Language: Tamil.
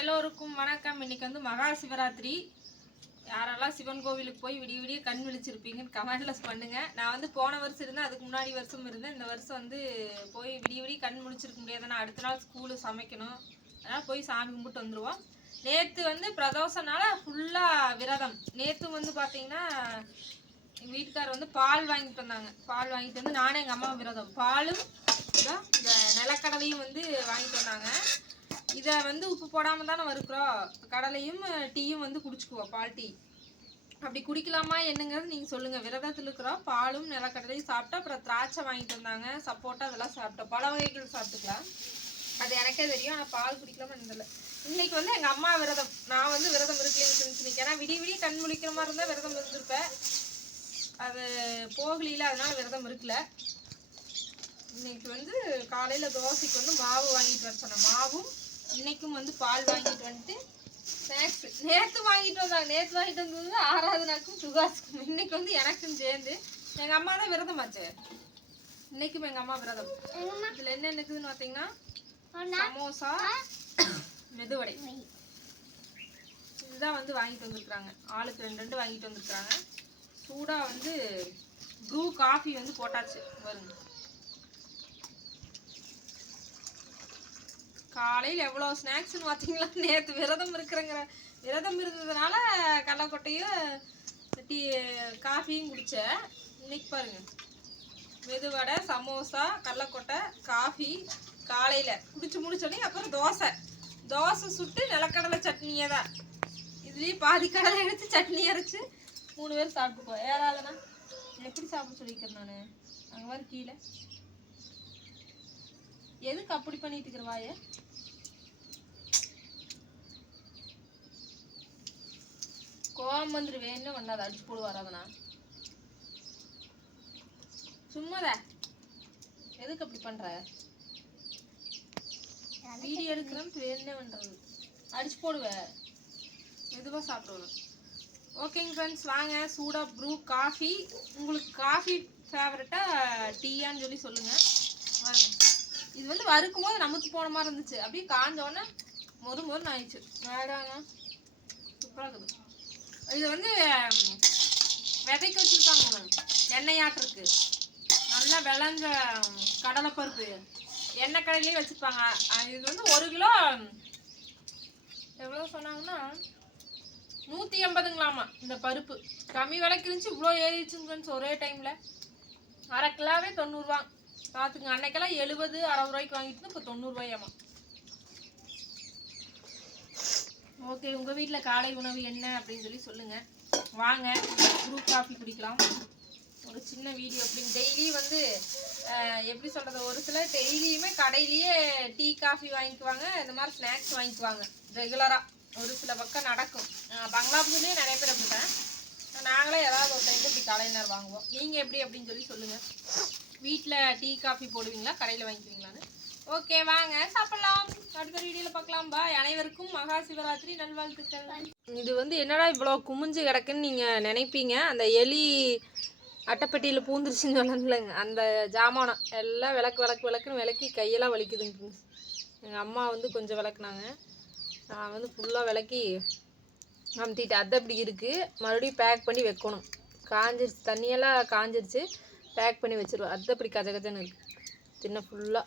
எல்லோருக்கும் வணக்கம். இன்னைக்கு வந்து மகா சிவராத்திரி. யாரெல்லாம் சிவன் கோவிலுக்கு போய் விடிய விடிய கண் விழிச்சிருப்பீங்கன்னு கமெண்ட்ல பண்ணுங்க. நான் வந்து போன வருஷம் இருந்தேன், அதுக்கு முன்னாடி வருஷம் இருந்தேன். இந்த வருஷம் வந்து போய் விடிய விடிய கண் முழிச்சிருக்க முடியாது. நான் அடுத்த நாள் ஸ்கூலு சமைக்கணும், அதனால் போய் சாமி கும்பிட்டு வந்துடுவோம். நேற்று வந்து பிரதோஷனால ஃபுல்லாக விரதம். நேற்று வந்து பார்த்தீங்கன்னா எங்கள் வீட்டுக்காரர் வந்து பால் வாங்கிட்டு வந்தாங்க. பால் வாங்கிட்டு வந்து நானும் எங்கள் அம்மா விரதம். பாலும் இந்த நிலக்கடலையும் வந்து வாங்கிட்டு வந்தாங்க. இதை வந்து உப்பு போடாமல் தானே வறுக்கிறோம். கடலையும் டீயும் வந்து குடிச்சுக்குவோம், பால் டீ. அப்படி குடிக்கலாமா என்னங்கிறது நீங்கள் சொல்லுங்கள். விரதத்தில் இருக்கிறோம். பாலும் நிலக்கடலையும் சாப்பிட்டா, அப்புறம் திராட்சை வாங்கிட்டு வந்தாங்க, சப்போட்டா, அதெல்லாம் சாப்பிட்டோம். பல வகைகள் சாப்பிட்டுக்கலாம், அது எனக்கே தெரியும். ஆனால் பால் குடிக்கலாமா இல்லை. இன்னைக்கு வந்து எங்கள் அம்மா விரதம். நான் வந்து விரதம் இருக்கலைன்னு சொல்லிச்சு. ஏன்னா விடிய விடிய கண் முழிக்கிற மாதிரி இருந்தால் விரதம் இருந்திருப்பேன். அது போகலில, அதனால விரதம் இருக்கல. இன்னைக்கு வந்து காலையில் தோசைக்கு வந்து மாவு வாங்கிட்டு வர சொன்னேன். மாவும் இன்னைக்கும் வந்து பால் வாங்கிட்டு வந்துட்டு ஸ்நாக்ஸ் நேற்று வாங்கிட்டு வந்தாங்க. நேற்று வாங்கிட்டு வந்தது ஆராதனாக்கும் சுகாசுக்கும். இன்னைக்கு வந்து எனக்கும் சேர்ந்து. எங்கள் அம்மா தான் விரதம் ஆச்சு. இன்னைக்கும் எங்கள் அம்மா விரதம். இதில் என்ன இருக்குதுன்னு பார்த்தீங்கன்னா சமோசா, மெதுவடை, இதுதான் வந்து வாங்கிட்டு வந்துருக்குறாங்க. ஆளுக்கு 2 வாங்கிட்டு வந்துருக்குறாங்க. சூடாக வந்து ப்ரூ காஃபி வந்து போட்டாச்சு வருங்க. காலையில் எவ்வளோ ஸ்நாக்ஸ்ன்னு பார்த்தீங்களா? நேற்று விரதம் இருந்ததுனால கடலக்கொட்டையும் டீ காஃபியும் குடித்தேன். இன்னைக்கு பாருங்கள், மெதுவடை, சமோசா, கடலக்கொட்டை, காஃபி காலையில் குடிச்சு முடிச்சோடனே அப்புறம் தோசை சுட்டு நிலக்கடலை சட்னியே தான். இதுலேயும் பாதி கடலை எடுத்து சட்னி அரைச்சி 3 பேர் சாப்பிட்டுப்போம். ஏறாதுண்ணா எப்படி சாப்பிட சொல்லிக்கிறேன் நான். அங்கே வர கீழே எதுக்கு அப்படி பண்ணிட்டு இருக்கிற வாய? கோவம் வந்துரு வேணும் பண்ணாத, அடிச்சு போடு வராதனா. சும்மாத எதுக்கு அப்படி பண்ற? வீடியோ எடுக்கிறேன்னு வேணும்னே பண்றது. அடிச்சு போடுவேன், மெதுவாக சாப்பிடுவேன். ஓகேங்க ஃப்ரெண்ட்ஸ், வாங்க. சூடாக ப்ரூ காஃபி. உங்களுக்கு காஃபி ஃபேவரட்டா டீயான்னு சொல்லி சொல்லுங்கள். வாங்க. இது வந்து வறுக்கும் போது நமக்கு போன மாதிரி இருந்துச்சு. அப்படியே காஞ்சோடனே மொறுன்னு ஆயிடுச்சு. வேடாங்க, சூப்பராக இருக்குது. இது வந்து விதைக்க வச்சுருக்காங்க, எண்ணெயாட்டிருக்கு. நல்லா விளைஞ்ச கடலைப்பருப்பு எண்ணெய் கடையிலேயே வச்சுருப்பாங்க. இது வந்து 1 கிலோ எவ்வளோ சொன்னாங்கன்னா 180ங்களாமா. இந்த பருப்பு கம்மி விலைக்கு இருந்துச்சு, இவ்வளோ ஏறிடுச்சுங்க ஃப்ரெண்ட்ஸ் ஒரே டைமில். அரை கிலோவே 90 ரூபா. பார்த்துங்க, அன்னைக்கெல்லாம் 70-60 ரூபாய்க்கு வாங்கிட்டு இப்போ 90 ரூபாயாமா. ஓகே, உங்கள் வீட்டில் காலை உணவு என்ன அப்படின்னு சொல்லி சொல்லுங்கள். வாங்க குரூப் காஃபி குடிக்கலாம். ஒரு சின்ன வீடியோ அப்படின்னு டெய்லி வந்து எப்படி சொல்கிறது, ஒரு சிலர் டெய்லியுமே கடையிலேயே டீ காஃபி வாங்கிக்குவாங்க, இந்த மாதிரி ஸ்நாக்ஸ் வாங்கிக்குவாங்க ரெகுலராக. ஒரு சில பக்கம் நடக்கும். பங்களாபுரிலேயே நிறைய பேர் அப்படித்தான். நாங்களே ஏதாவது ஒரு டைம் இப்படி கலைஞர் வாங்குவோம். நீங்கள் எப்படி அப்படின்னு சொல்லி சொல்லுங்கள். வீட்டில் டீ காஃபி போடுவீங்களா, கடையில் வாங்கிக்குவீங்களான்னு? ஓகே, வாங்க சாப்பிடலாம். அடுத்த வீடியோவில் பார்க்கலாம். பாய். அனைவருக்கும் மகா சிவராத்திரி நல்வாழ்த்துக்கள். இது வந்து என்னடா இவ்வளோ குமிஞ்சு கிடக்குன்னு நீங்கள் நினைப்பீங்க. அந்த எலி அட்டைப்பெட்டியில் பூந்துருச்சுன்னு சொன்னதில்லைங்க, அந்த ஜாமானம் எல்லாம் விளக்குன்னு விளக்கி கையெல்லாம் வலிக்குதுங்க. எங்கள் அம்மா வந்து கொஞ்சம் விளக்குனாங்க, நான் வந்து ஃபுல்லாக விளக்கி அமுத்திட்டு. அது அப்படி இருக்குது. மறுபடியும் பேக் பண்ணி வைக்கணும். காஞ்சிருச்சு, தண்ணியெல்லாம் காஞ்சிருச்சு. பேக் பண்ணி வச்சுருவோம். அது அப்படி கஜ கஜன்னு இருக்குது. தின்ன ஃபுல்லாக